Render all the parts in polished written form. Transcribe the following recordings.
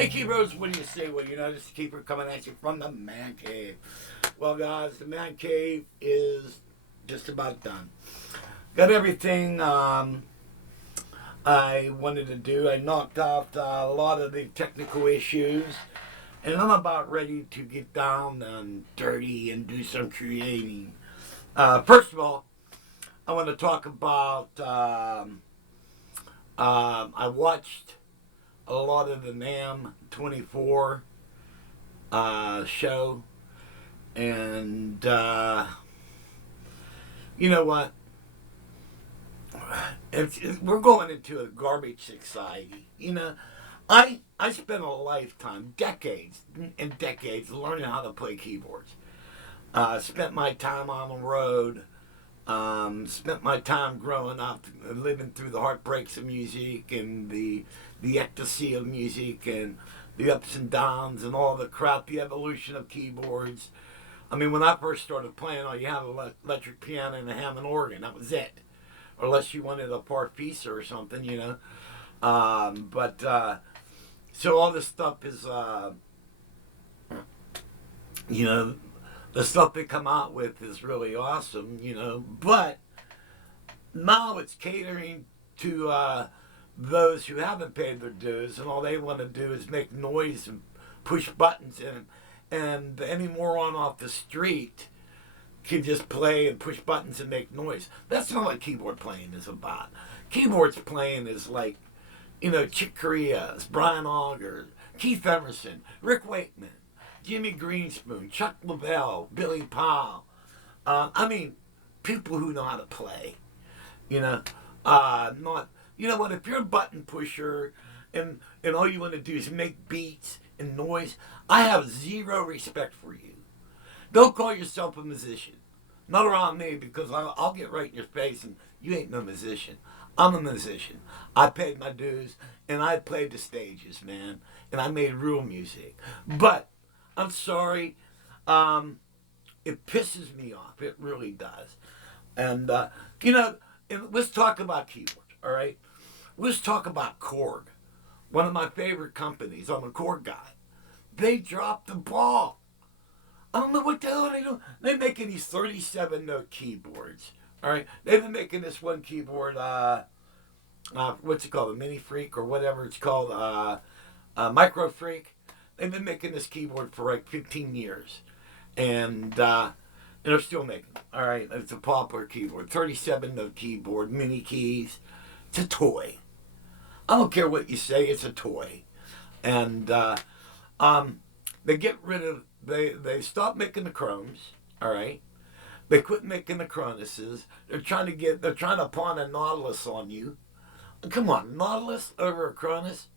Hey, Keepers, what do you say? Well, you know, this is Keeper coming at you from the Man Cave. Well, guys, the Man Cave is just about done. Got everything I wanted to do. I knocked out a lot of the technical issues, and I'm about ready to get down and dirty and do some creating. First of all, I want to talk about I watched a lot of the NAMM 24 show, and you know what? We're going into a garbage society. You know, I spent a lifetime, decades and decades, learning how to play keyboards. Spent my time on the road. Spent my time growing up, living through the heartbreaks of music and the ecstasy of music and the ups and downs and all the crap, the evolution of keyboards. I mean, when I first started playing, all you had an electric piano and a Hammond organ. That was it. Or unless you wanted a Farfisa or something, you know. So all this stuff is, you know, the stuff they come out with is really awesome, you know. But now it's catering to those who haven't paid their dues, and all they want to do is make noise and push buttons in. And any moron off the street can just play and push buttons and make noise. That's not what keyboard playing is about. Keyboards playing is like, you know, Chick Corea, Brian Auger, Keith Emerson, Rick Wakeman, Jimmy Greenspoon, Chuck Leavell, Billy Powell. I mean, people who know how to play. You know, not. You know what? If you're a button pusher and all you want to do is make beats and noise, I have zero respect for you. Don't call yourself a musician. Not around me, because I'll get right in your face and you ain't no musician. I'm a musician. I paid my dues and I played the stages, man. And I made real music. But I'm sorry. It pisses me off. It really does. And, you know, let's talk about keyboards, all right? Let's talk about Korg, one of my favorite companies. I'm a Korg guy. They dropped the ball. I don't know what the hell they do. They're making these 37-note keyboards, all right? They've been making this one keyboard, what's it called, a Mini Freak or whatever it's called, Micro Freak. They've been making this keyboard for like 15 years. And they're still making it. All right, it's a popular keyboard. 37-note keyboard, mini keys. It's a toy. I don't care what you say, it's a toy. And they get rid of, they stop making the chromes, all right? They quit making the Cronuses. They're trying to pawn a Nautilus on you. Come on, Nautilus over a Cronus?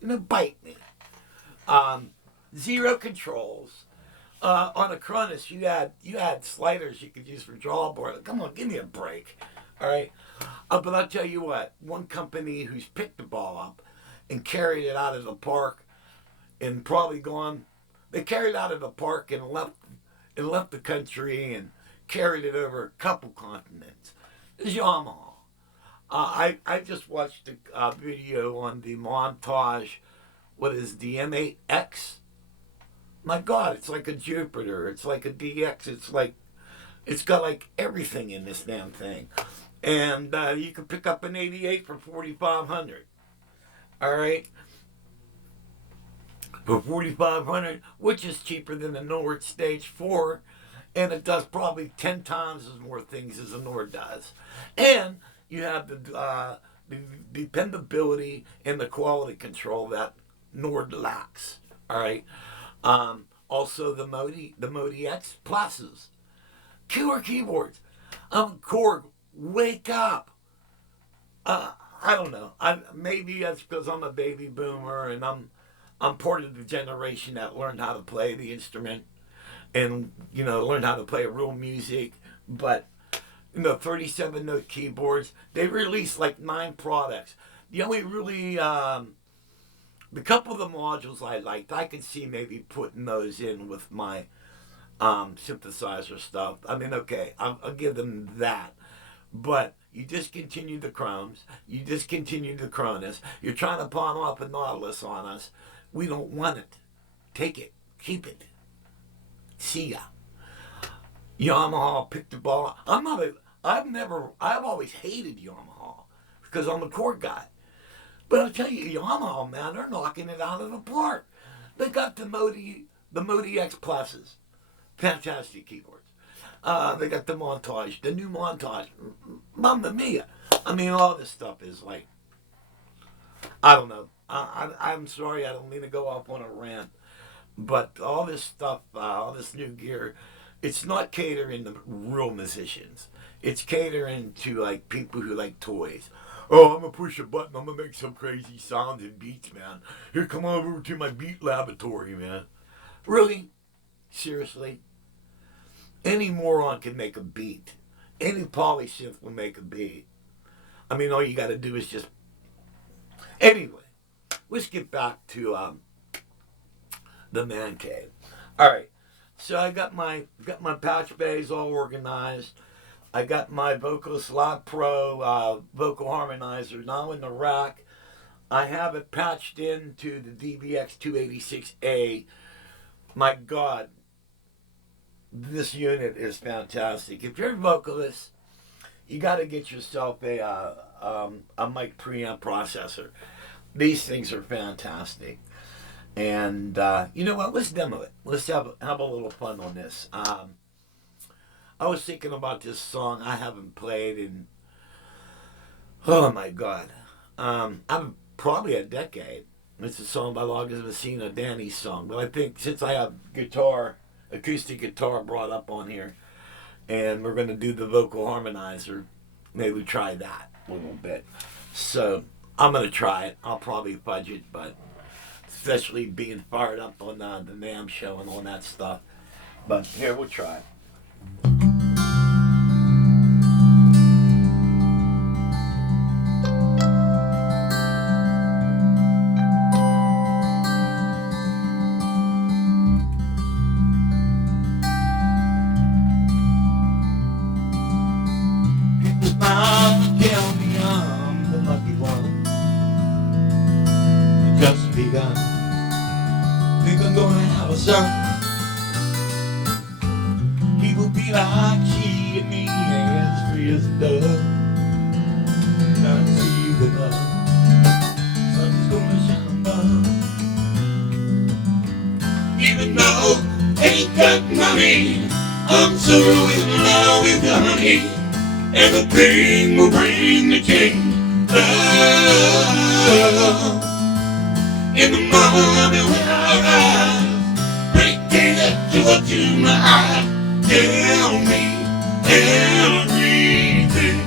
You know, bite me. Zero controls. On a Cronus, you had sliders you could use for drawboard. Come on, give me a break. All right? But I'll tell you what, one company who's picked the ball up and carried it out of the park and probably gone, they carried it out of the park and left the country and carried it over a couple continents. Is Yamaha. I just watched a video on the montage. What is the M8X? My God, it's like a Jupiter. It's like a DX. It's got like everything in this damn thing. And you can pick up an 88 for 4,500. All right, for 4,500, which is cheaper than the Nord Stage 4, and it does probably 10 times as more things as a Nord does. And you have the dependability and the quality control that Nordlax. All right. Also the Modi X Pluses. Killer keyboards. Korg, wake up. I don't know. Maybe that's because I'm a baby boomer and I'm part of the generation that learned how to play the instrument and learned how to play real music. But 37 note keyboards. They released like 9 products. The only really the couple of the modules I liked, I could see maybe putting those in with my synthesizer stuff. I mean, okay, I'll give them that. But you discontinued the Chromes. You discontinued the Cronus. You're trying to pawn off a Nautilus on us. We don't want it. Take it. Keep it. See ya. Yamaha picked the ball up. I've always hated Yamaha because I'm a Korg guy. But I'll tell you, Yamaha, man, they're knocking it out of the park. They got the Modi X Pluses. Fantastic keyboards. They got the new montage. Mamma mia. I mean, all this stuff is like, I don't know. I'm sorry, I don't mean to go off on a rant. But all this stuff, all this new gear, it's not catering to real musicians. It's catering to like people who like toys. Oh, I'm gonna push a button. I'm gonna make some crazy sounds and beats, man. Here, come over to my beat laboratory, man. Really? Seriously? Any moron can make a beat. Any polysynth will make a beat. I mean, all you got to do is just. Anyway, let's get back to the man cave. All right, so I got my patch bays all organized. I got my Vocalist Lab Pro vocal harmonizer now in the rack. I have it patched into the DBX 286A. My God, this unit is fantastic. If you're a vocalist, you got to get yourself a mic preamp processor. These things are fantastic. And you know what? Let's demo it. Let's have a little fun on this. I was thinking about this song I haven't played in, oh my God, I'm probably a decade. It's a song by Loggins Messina, Danny's song. But I think since I have acoustic guitar brought up on here, and we're going to do the vocal harmonizer, maybe try that a little bit. So I'm going to try it. I'll probably fudge it, but especially being fired up on the NAMM show and all that stuff. But here, we'll try it. Think I'm gonna have a son. He will be like she and me, as free as a dove. Gonna see the love, sun's gonna shine above. Even though I ain't got money, I'm so in love with you, honey. And the pain will bring the change. Love. In the morning when I rise, breaking up to my eyes, tell me everything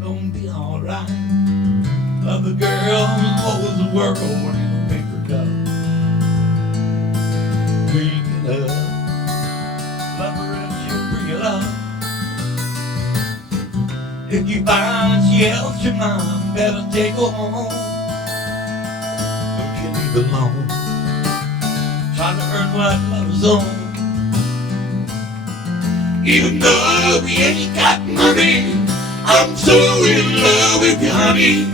gonna be alright. Love the girl who holds the world in a paper cup. Drink it up, love her and she'll bring it up. If you find she helps your mind, better take her home. Alone, trying to earn what love is on. Even though we ain't got money, I'm so in love with you, honey.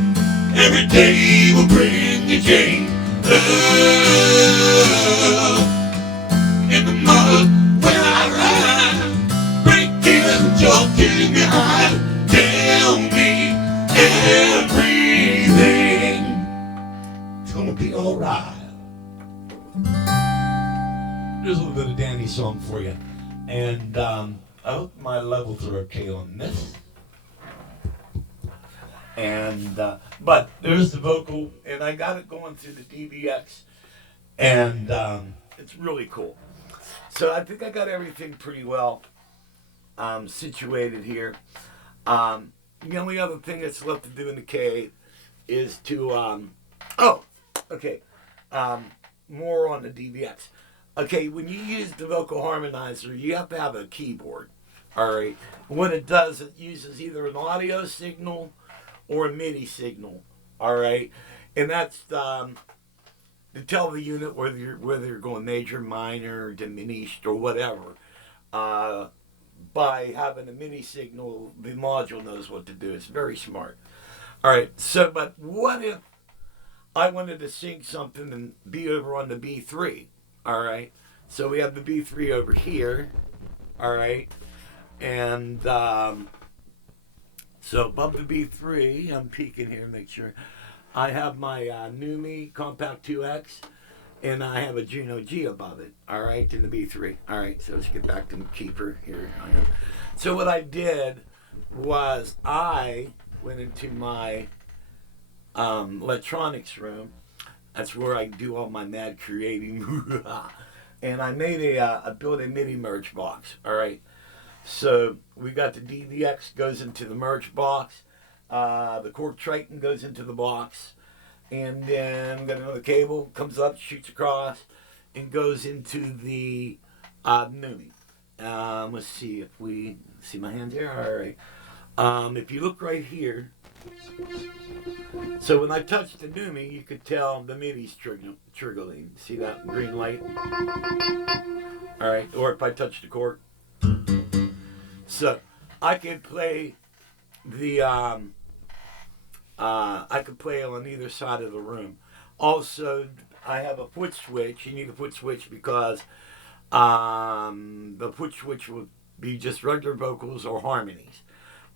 Every day will bring a change. Love in the mud when I ride, breaking and joking me high. Tell me everything. It's gonna be alright. There's a little bit of Danny's song for you. And I hope my levels are okay on this. And but there's the vocal, and I got it going through the DVX, and it's really cool. So I think I got everything pretty well situated here. The only other thing that's left to do in the cave is to more on the DVX. Okay, when you use the vocal harmonizer, you have to have a keyboard. All right. What it does, it uses either an audio signal or a MIDI signal. All right, and that's to tell the unit whether you're going major, minor, diminished, or whatever. By having a MIDI signal, the module knows what to do. It's very smart. All right. So, but what if I wanted to sing something and be over on the B3? All right. So we have the B3 over here. All right. And so above the B3, I'm peeking here to make sure. I have my NAMM Compact 2X, and I have a Juno G above it. All right, in the B3. All right, so let's get back to the keeper here. So what I did was I went into my electronics room. That's where I do all my mad creating. And I made I built a MIDI merge box. All right. So we got the DVX goes into the merge box. The Korg Triton goes into the box. And then got another cable, comes up, shoots across, and goes into the NAMM. Let's see if we see my hands here. All right. If you look right here, so when I touch the NAMM, you could tell the MIDI's triggering. See that green light? All right. Or if I touch the Korg. So I can play the I could play on either side of the room. Also, I have a foot switch. You need a foot switch because the foot switch would be just regular vocals or harmonies.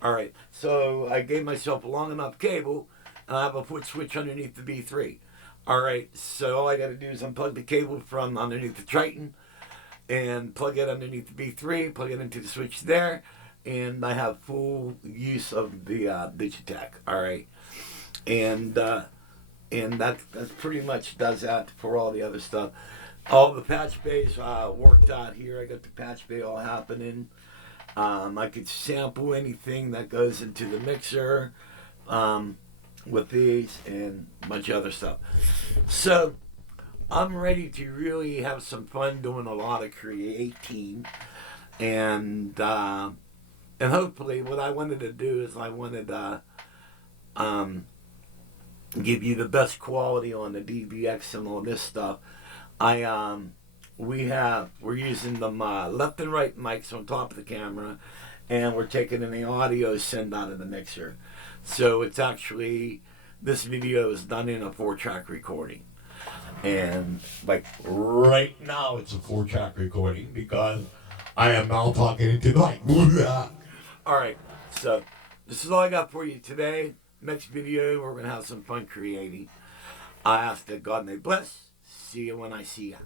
All right. So I gave myself a long enough cable, and I have a foot switch underneath the B3. All right. So all I got to do is unplug the cable from underneath the Triton and plug it underneath the B3, plug it into the switch there, and I have full use of the Digitech. All right. And that pretty much does that for all the other stuff. All the patch bays worked out here. I got the patch bay all happening. I could sample anything that goes into the mixer with these and a bunch of other stuff. So I'm ready to really have some fun doing a lot of creating, and hopefully what I wanted to do is I wanted to give you the best quality on the DVX and all this stuff. We're using them left and right mics on top of the camera, and we're taking in the audio send out of the mixer. So it's actually, this video is done in a 4-track recording. And like right now it's a 4-track recording because I am now talking into the mic. All right, so this is all I got for you today. Next video, we're going to have some fun creating. I ask that God may bless. See you when I see you.